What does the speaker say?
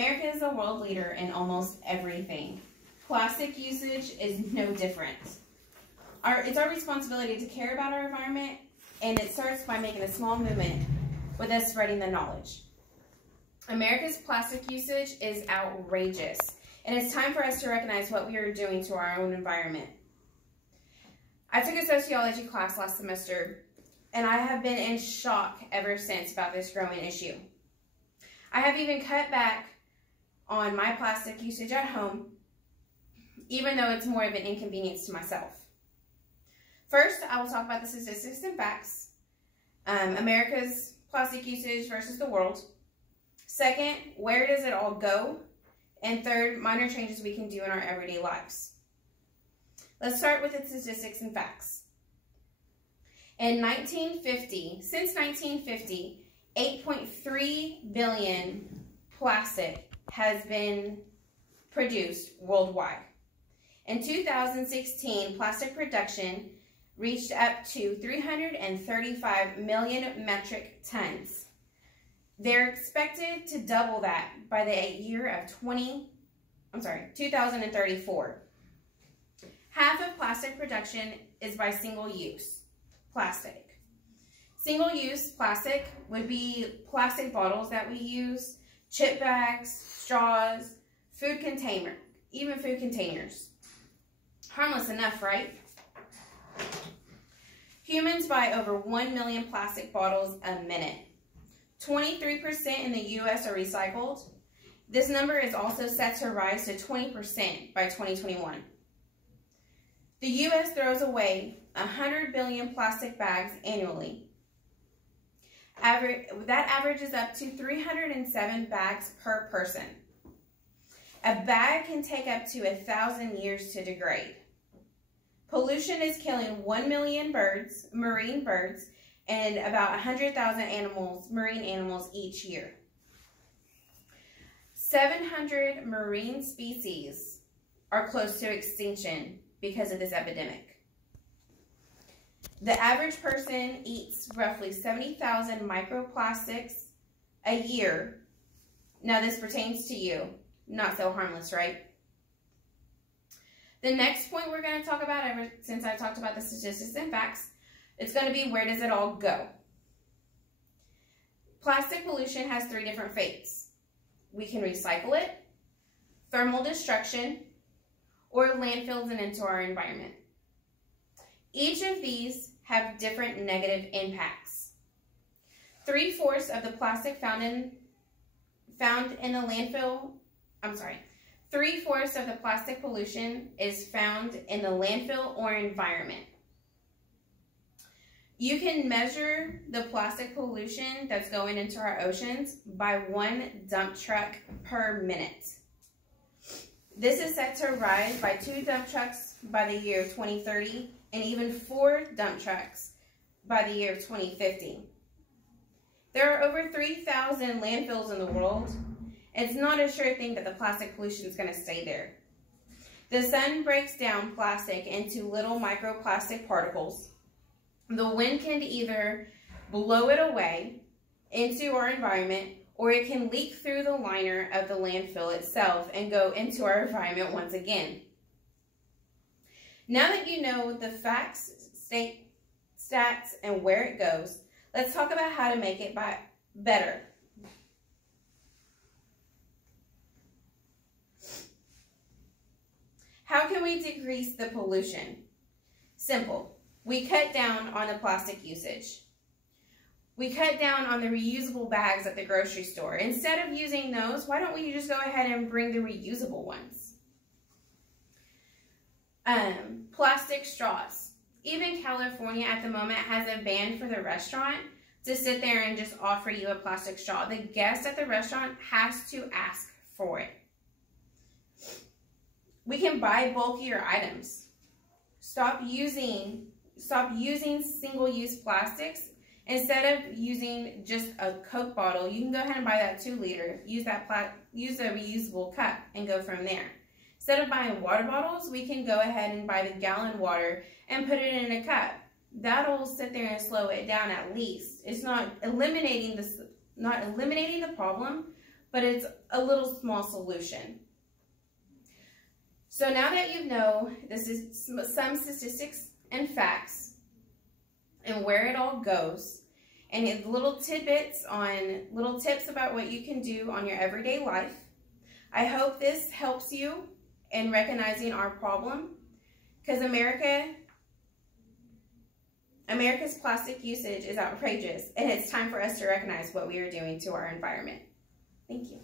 America is the world leader in almost everything. Plastic usage is no different. It's our responsibility to care about our environment, and it starts by making a small movement with us spreading the knowledge. America's plastic usage is outrageous, and it's time for us to recognize what we are doing to our own environment. I took a sociology class last semester, and I have been in shock ever since about this growing issue. I have even cut back on my plastic usage at home, even though it's more of an inconvenience to myself. First, I will talk about the statistics and facts, America's plastic usage versus the world. Second, where does it all go? And third, minor changes we can do in our everyday lives. Let's start with the statistics and facts. In 1950, since 1950, 8.3 billion plastic has been produced worldwide. In 2016, plastic production reached up to 335 million metric tons. They're expected to double that by the year of 2034. Half of plastic production is by single-use plastic. Single-use plastic would be plastic bottles that we use, chip bags, straws, even food containers. Harmless enough, right? Humans buy over 1 million plastic bottles a minute. 23% in the U.S. are recycled. This number is also set to rise to 20% by 2021. The U.S. throws away 100 billion plastic bags annually. That averages up to 307 bags per person. A bag can take up to 1,000 years to degrade. Pollution is killing 1 million marine birds, and about 100,000 marine animals each year. 700 marine species are close to extinction because of this epidemic. The average person eats roughly 70,000 microplastics a year. Now this pertains to you. Not so harmless, right? The next point we're going to talk about, ever since I talked about the statistics and facts, it's going to be, where does it all go? Plastic pollution has 3 different fates. We can recycle it, thermal destruction, or landfills and into our environment. Each of these have different negative impacts. 3/4 of the plastic found in the landfill, 3/4 of the plastic pollution is found in the landfill or environment. You can measure the plastic pollution that's going into our oceans by 1 dump truck per minute. This is set to rise by 2 dump trucks by the year 2030 and even 4 dump trucks by the year 2050. There are over 3,000 landfills in the world. It's not a sure thing that the plastic pollution is going to stay there. The sun breaks down plastic into little microplastic particles. The wind can either blow it away into our environment, or it can leak through the liner of the landfill itself and go into our environment once again. Now that you know the facts, stats, and where it goes, let's talk about how to make it better. How can we decrease the pollution? Simple. We cut down on the plastic usage. We cut down on the reusable bags at the grocery store. Instead of using those, why don't we just go ahead and bring the reusable ones? Plastic straws. Even California at the moment has a ban for the restaurant to sit there and just offer you a plastic straw. The guest at the restaurant has to ask for it. We can buy bulkier items. Stop using single-use plastics. Instead of using just a Coke bottle, you can go ahead and buy that 2-liter. Use a reusable cup and go from there. Instead of buying water bottles, we can go ahead and buy the gallon water and put it in a cup. That'll sit there and slow it down at least. It's not eliminating the problem, but it's a little small solution. So now that you know this is some statistics and facts and where it all goes, and little tidbits on little tips about what you can do on your everyday life, I hope this helps you in recognizing our problem, because America's plastic usage is outrageous, and it's time for us to recognize what we are doing to our environment. Thank you.